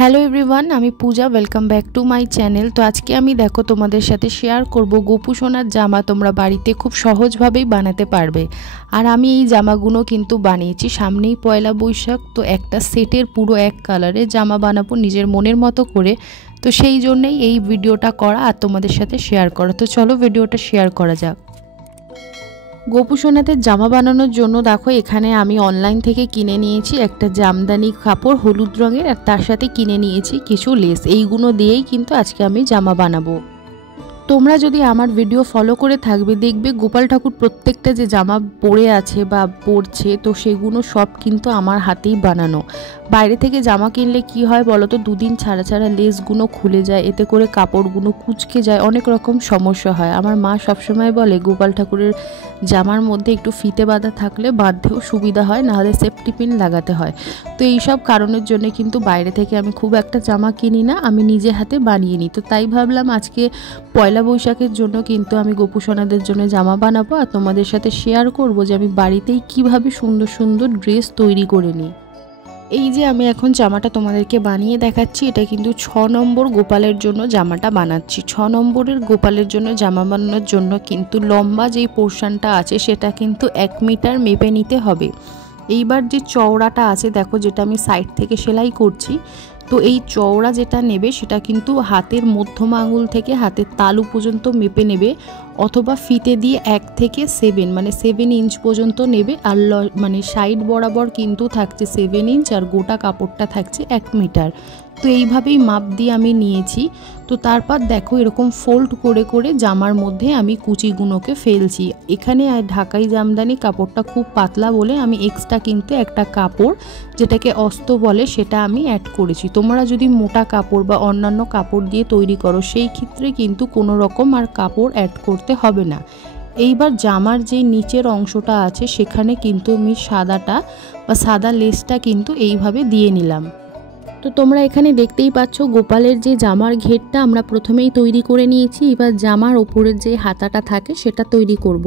Hello everyone, আমি Puja. Welcome back to my channel. তো আজকে আমি দেখো তোমাদের সাথে শেয়ার করব গোপু সোনার জামা তোমরা বাড়িতে খুব সহজভাবেই বানাতে পারবে। আর আমি এই জামাগুলো কিন্তু বানিয়েছি, সামনেই পয়লা বৈশাখ, তো একটা সেটের পুরো এক কালারে জামা বানাবো নিজের মনের মতো করে। তো সেই জন্যই এই ভিডিওটা করা আর তোমাদের সাথে শেয়ার করা। তো চলো ভিডিওটা শেয়ার করা যাক। গোপু সোনাদের জামা বানানোর জন্য দেখো এখানে আমি অনলাইন থেকে কিনে নিয়েছি একটা জামদানি কাপড় হলুদ রঙের, আর তার সাথে কিনে নিয়েছি কিছু লেস। এইগুলো দিয়েই কিন্তু আজকে আমি জামা বানাবো। তোমরা যদি আমার ভিডিও ফলো করে থাকবে দেখবে গোপাল ঠাকুর প্রত্যেকটা যে জামা পরে আছে বা পরছে, তো সেগুলো সব কিন্তু আমার হাতেই বানানো। বাইরে থেকে জামা কিনলে কি হয় বলো তো, দুদিন ছাড়া ছাড়া লেসগুলো খুলে যায়, এতে করে কাপড়গুলো কুঁচকে যায়, অনেক রকম সমস্যা হয়। আমার মা সবসময় বলে গোপাল ঠাকুরের জামার মধ্যে একটু ফিতে বাঁধা থাকলে বাঁধতেও সুবিধা হয়, নাহলে সেফটি পিন লাগাতে হয়। তো এইসব কারণের জন্য কিন্তু বাইরে থেকে আমি খুব একটা জামা কিনি না, আমি নিজে হাতে বানিয়ে নিই। তো তাই ভাবলাম আজকে পয়লা বৈশাখের জন্য কিন্তু আমি গোপু সোনাদের জন্য জামা বানাবো, আর তোমাদের সাথে শেয়ার করব যে আমি বাড়িতেই কিভাবে সুন্দর সুন্দর ড্রেস তৈরি করে নিই। এই যে আমি এখন জামাটা তোমাদেরকে বানিয়ে দেখাচ্ছি, এটা কিন্তু 6 নম্বর গোপালের জন্য জামাটা বানাচ্ছি। 6 নম্বরের গোপালের জন্য জামা বানানোর জন্য কিন্তু লম্বা যেই পোর্শনটা আছে সেটা কিন্তু 1 মিটার মেপে নিতে হবে। এইবার যে চওড়াটা আছে দেখো, যেটা আমি সাইড থেকে সেলাই করছি, তো এই চওড়া যেটা নেবে সেটা কিন্তু হাতের মধ্যমা আঙুল থেকে হাতের তালু পর্যন্ত মেপে নেবে, অথবা ফিতে দিয়ে 1 থেকে 7 মানে 7 ইঞ্চ পর্যন্ত নেবে। আর মানে সাইড বরাবর কিন্তু থাকছে 7 ইঞ্চ, আর গোটা কাপড়টা থাকছে 1 মিটার। তো এইভাবেই মাপ দিয়ে আমি নিয়েছি। তো তারপর দেখো এরকম ফোল্ড করে করে জামার মধ্যে আমি কুচিগুলোকে ফেলছি। এখানে ঢাকাই জামদানি কাপড়টা খুব পাতলা বলে আমি এক্সট্রা কিন্তু একটা কাপড়, যেটাকে অস্ত বলে, সেটা আমি অ্যাড করেছি। তোমরা যদি মোটা কাপড় বা অন্যান্য কাপড় দিয়ে তৈরি করো সেই ক্ষেত্রে কিন্তু কোনো রকম আর কাপড় অ্যাড করতে হবে না। এইবার জামার যে নিচের অংশটা আছে সেখানে কিন্তু আমি সাদাটা বা সাদা লেসটা কিন্তু এইভাবে দিয়ে নিলাম। তো তোমরা এখানে দেখতেই পাচ্ছ গোপালের যে জামার ঘেরটা আমরা প্রথমেই তৈরি করে নিয়েছি। এবার জামার ওপরের যে হাতাটা থাকে সেটা তৈরি করব।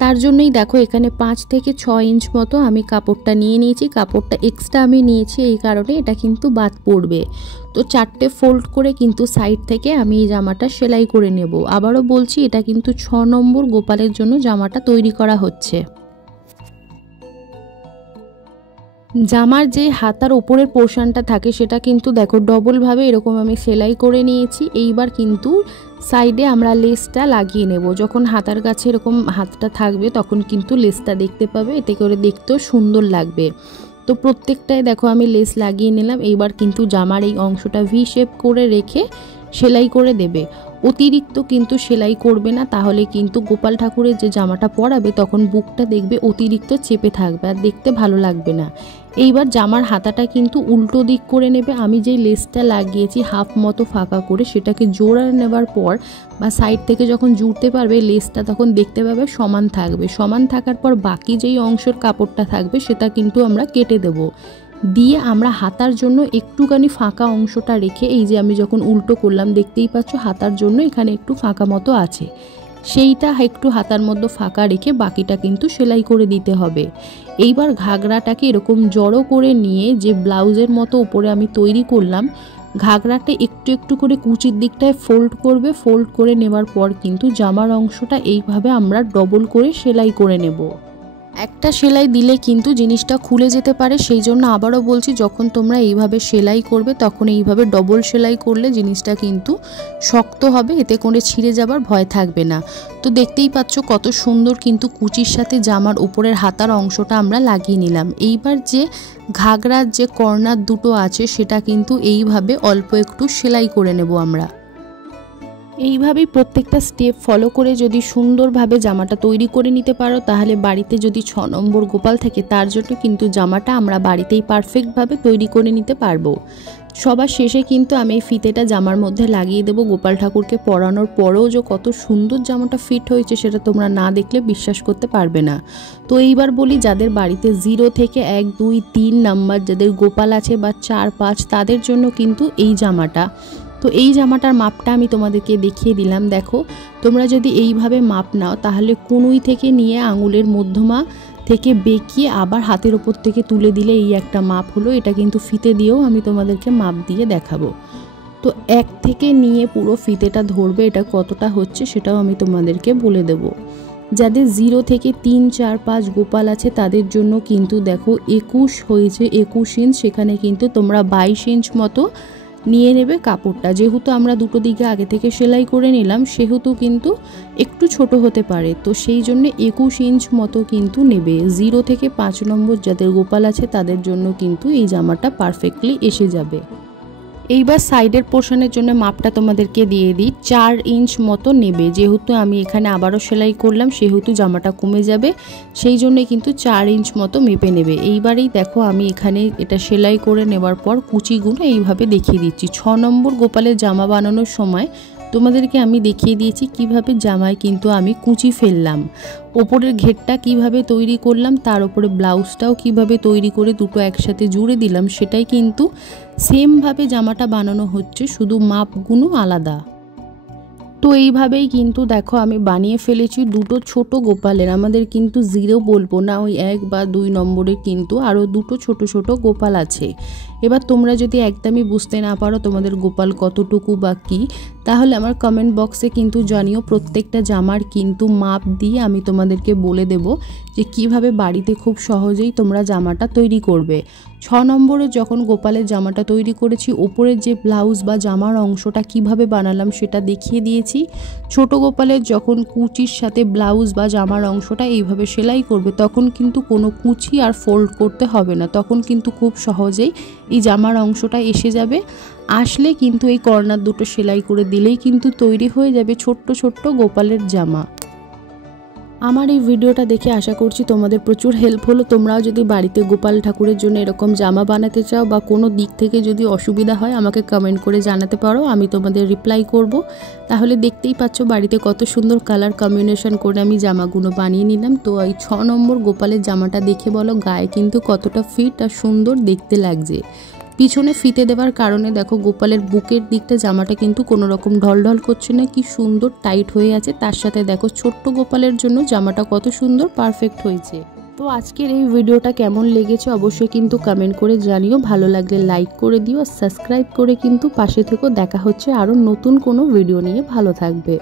তার জন্যই দেখো এখানে 5 থেকে 6 ইঞ্চ মতো আমি কাপড়টা নিয়ে নিয়েছি। কাপড়টা এক্সট্রা আমি নিয়েছি এই কারণে, এটা কিন্তু বাদ পড়বে। তো 4টে ফোল্ড করে কিন্তু সাইড থেকে আমি এই জামাটা সেলাই করে নেব। আবারও বলছি, এটা কিন্তু 6 নম্বর গোপালের জন্য জামাটা তৈরি করা হচ্ছে। জামার যে হাতার ওপরের পোর্শনটা থাকে সেটা কিন্তু দেখো ডবলভাবে এরকম আমি সেলাই করে নিয়েছি। এইবার কিন্তু সাইডে আমরা লেসটা লাগিয়ে নেব। যখন হাতার কাছে এরকম হাতটা থাকবে তখন কিন্তু লেসটা দেখতে পাবে, এতে করে দেখতেও সুন্দর লাগবে। তো প্রত্যেকটায় দেখো আমি লেস লাগিয়ে নিলাম। এইবার কিন্তু জামার এই অংশটা ভি শেপ করে রেখে সেলাই করে দেবে। অতিরিক্ত কিন্তু সেলাই করবে না, তাহলে কিন্তু গোপাল ঠাকুরের যে জামাটা পরাবে তখন বুকটা দেখবে অতিরিক্ত চেপে থাকবে আর দেখতে ভালো লাগবে না। এইবার জামার হাতাটা কিন্তু উল্টো দিক করে নেবে। আমি যেই লেসটা লাগিয়েছি হাফ মতো ফাঁকা করে, সেটাকে জোড়া নেবার পর বা সাইড থেকে যখন জুড়তে পারবে লেসটা তখন দেখতে পাবে সমান থাকবে। সমান থাকার পর বাকি যেই অংশের কাপড়টা থাকবে সেটা কিন্তু আমরা কেটে দেব। দিয়ে আমরা হাতার জন্য একটুখানি ফাঁকা অংশটা রেখে, এই যে আমি যখন উল্টো করলাম দেখতেই পাচ্ছ হাতার জন্য এখানে একটু ফাঁকা মতো আছে, সেইটা একটু হাতার মধ্যে ফাঁকা রেখে বাকিটা কিন্তু সেলাই করে দিতে হবে। এইবার ঘাগরাটাকে এরকম জড়ো করে নিয়ে যে ব্লাউজের মতো উপরে আমি তৈরি করলাম, ঘাগরাটা একটু একটু করে কুচির দিকটায় ফোল্ড করবে। ফোল্ড করে নেওয়ার পর কিন্তু জামার অংশটা এইভাবে আমরা ডবল করে সেলাই করে নেব। একটা সেলাই দিলে কিন্তু জিনিসটা খুলে যেতে পারে, সেই জন্য আবারও বলছি, যখন তোমরা এইভাবে সেলাই করবে তখন এইভাবে ডবল সেলাই করলে জিনিসটা কিন্তু শক্ত হবে, এতে করে ছিঁড়ে যাবার ভয় থাকবে না। তো দেখতেই পাচ্ছ কত সুন্দর কিন্তু কুচির সাথে জামার উপরের হাতার অংশটা আমরা লাগিয়ে নিলাম। এইবার যে ঘাগরার যে কর্নার দুটো আছে সেটা কিন্তু এইভাবে অল্প একটু সেলাই করে নেব আমরা। এইভাবেই প্রত্যেকটা স্টেপ ফলো করে যদি সুন্দরভাবে জামাটা তৈরি করে নিতে পারো, তাহলে বাড়িতে যদি 6 নম্বর গোপাল থাকে তার জন্য কিন্তু জামাটা আমরা বাড়িতেই পারফেক্টভাবে তৈরি করে নিতে পারবো। সবার শেষে কিন্তু আমি এই ফিতেটা জামার মধ্যে লাগিয়ে দেবো। গোপাল ঠাকুরকে পরানোর পরেও যে কত সুন্দর জামাটা ফিট হয়েছে সেটা তোমরা না দেখলে বিশ্বাস করতে পারবে না। তো এইবার বলি, যাদের বাড়িতে 0 থেকে 1, 2, 3 নাম্বার যাদের গোপাল আছে বা 4, 5 তাদের জন্য কিন্তু এই জামাটা। তো এই জামাটার মাপটা আমি তোমাদেরকে দেখিয়ে দিলাম। দেখো তোমরা যদি এইভাবে মাপ নাও তাহলে কনুই থেকে নিয়ে আঙুলের মধ্যমা থেকে বেঁকিয়ে আবার হাতের ওপর থেকে তুলে দিলে এই একটা মাপ হলো। এটা কিন্তু ফিতে দিয়েও আমি তোমাদেরকে মাপ দিয়ে দেখাবো। তো এক থেকে নিয়ে পুরো ফিতেটা ধরবে, এটা কতটা হচ্ছে সেটাও আমি তোমাদেরকে বলে দেব। যাদের 0 থেকে 3, 4, 5 গোপাল আছে তাদের জন্য কিন্তু দেখো 21 হয়েছে, 21 ইঞ্চ। সেখানে কিন্তু তোমরা 22 ইঞ্চ মতো নিয়ে নেবে কাপড়টা। যেহেতু আমরা দুটো দিকে আগে থেকে সেলাই করে নিলাম সেহেতু কিন্তু একটু ছোট হতে পারে, তো সেই জন্য 21 ইঞ্চ মতো কিন্তু নেবে। 0 থেকে 5 নম্বর যাদের গোপাল আছে তাদের জন্য কিন্তু এই জামাটা পারফেক্টলি এসে যাবে। এইবার সাইডের পোর্শনের জন্য মাপটা তোমাদেরকে দিয়ে দিই। 4 ইঞ্চ মতো নেবে। যেহেতু আমি এখানে আবারও সেলাই করলাম সেহেতু জামাটা কমে যাবে, সেই জন্য কিন্তু 4 ইঞ্চ মতো মেপে নেবে। এইবারেই দেখো আমি এখানে এটা সেলাই করে নেবার পর কুচিগুলো এইভাবে দেখিয়ে দিচ্ছি। 6 নম্বর গোপালের জামা বানানোর সময় তোমাদেরকে আমি দেখিয়ে দিয়েছি কিভাবে জামায় কিন্তু আমি কুচি ফেললাম, ওপরের ঘেরটা কিভাবে তৈরি করলাম, তার উপরে ব্লাউজটাও কিভাবে তৈরি করে দুটো একসাথে জুড়ে দিলাম, সেটাই কিন্তু সেমভাবে জামাটা বানানো হচ্ছে, শুধু মাপগুলো আলাদা। তো এইভাবেই কিন্তু দেখো আমি বানিয়ে ফেলেছি দুটো ছোট গোপালের। আমাদের কিন্তু 0 বলবো না, ওই 1 বা 2 নম্বরে কিন্তু আরও দুটো ছোট ছোট গোপাল আছে। এবার তোমরা যদি একদমই বুঝতে না পারো তোমাদের গোপাল কতটুকু বা কী, তাহলে আমার কমেন্ট বক্সে কিন্তু জানিও। প্রত্যেকটা জামার কিন্তু মাপ দিয়ে আমি তোমাদেরকে বলে দেব যে কিভাবে বাড়িতে খুব সহজেই তোমরা জামাটা তৈরি করবে। 6 নম্বরে যখন গোপালের জামাটা তৈরি করেছি ওপরের যে ব্লাউজ বা জামার অংশটা কিভাবে বানালাম সেটা দেখিয়ে দিয়েছি। ছোট গোপালের যখন কুচির সাথে ব্লাউজ বা জামার অংশটা এইভাবে সেলাই করবে তখন কিন্তু কোনো কুচি আর ফোল্ড করতে হবে না, তখন কিন্তু খুব সহজেই এই জামার অংশটা এসে যাবে। আসলে কিন্তু এই কর্নার দুটো সেলাই করে দিলেই কিন্তু তৈরি হয়ে যাবে ছোট্ট ছোট্ট গোপালের জামা। আমার এই ভিডিওটা দেখে আশা করছি তোমাদের প্রচুর হেল্প হলো। তোমরাও যদি বাড়িতে গোপাল ঠাকুরের জন্য এরকম জামা বানাতে চাও বা কোনো দিক থেকে যদি অসুবিধা হয় আমাকে কমেন্ট করে জানাতে পারো, আমি তোমাদের রিপ্লাই করব। তাহলে দেখতেই পাচ্ছ বাড়িতে কত সুন্দর কালার কম্বিনেশন করে আমি জামাগুলো বানিয়ে নিলাম। তো এই 6 নম্বর গোপালের জামাটা দেখে বলো গায়ে কিন্তু কতটা ফিট আর সুন্দর দেখতে লাগছে। পিছনে ফিতে দেওয়ার কারণে দেখো গোপালের বুকের দিকটা জামাটা কিন্তু কোনো রকম ঢলঢল করছে না, কি সুন্দর টাইট হয়ে আছে। তার সাথে দেখো ছোট্ট গোপালের জন্য জামাটা কত সুন্দর পারফেক্ট হয়েছে। তো আজকের এই ভিডিওটা কেমন লেগেছে অবশ্যই কিন্তু কমেন্ট করে জানিও। ভালো লাগলে লাইক করে দিও আর সাবস্ক্রাইব করে কিন্তু পাশে থেকো। দেখা হচ্ছে আরও নতুন কোনো ভিডিও নিয়ে। ভালো থাকবে।